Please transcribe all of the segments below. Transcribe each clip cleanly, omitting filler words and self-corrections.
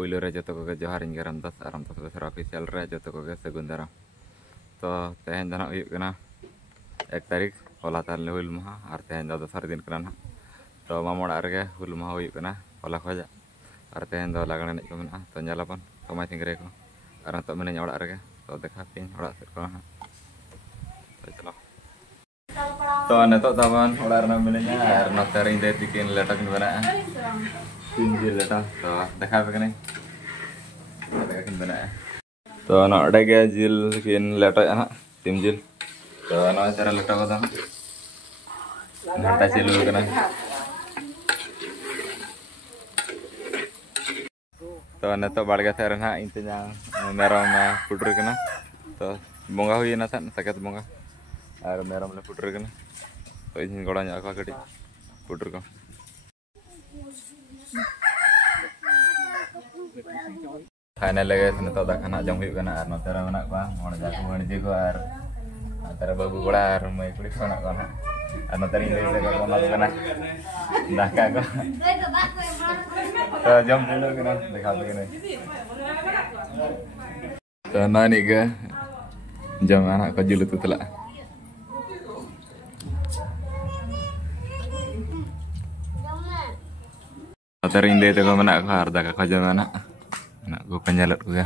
पुइलो रे जो को जोहार इन रामदास बेसरा ऑफिशियल रे जो को सगुन दाराम तो तेहन दना हुई कना 1 तारीख होला ताल हुल महा और तेहन दो दोसर दिन कना तो मामोड़ा रे हुल महा हुई कना होला खजा और तेहन दो लागण ने को मेना तो नलापन समय सिंगरे को और तो मेने ओड़ा रे तो देखा पिन ओड़ा से को तो चलो तो नेतो तावन ओड़ा रे मेनेnya और नते रे दे तिकिन लेटा किन बना तीन जिल लेटा तो देखा पे कने देखा किन बना तो नोडे के जिल किन लेटा ना तीन जिल तो ना cara लेटा को घंटा चालू कना तो नेतो बाड़गे थे ना इंतजा मेरम पुटर कना तो बंगा हुई ना सन सकत बंगा और मेरम ले पुटर कना तो इन गोड़ा nya को कटी पुटर को फाइनल लगे नेतो दा खाना जम हुई कना और नते रे मेना को मोड़ जा को बणजी को और तारा बाबू गोड़ा और मैं कुड़ी को ना को और नते रे ले को ना कना दाका को तो जम दिनो कना देखा पे कने तो नानी के जम anak ko julu tutla Tarin deh tuh mana aku harda kakak jangan anak gue penjalat gue.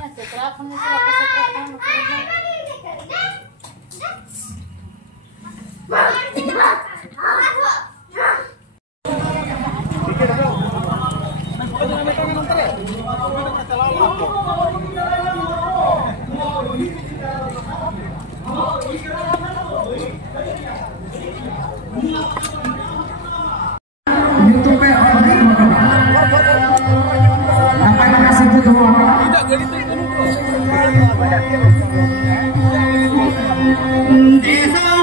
Tidak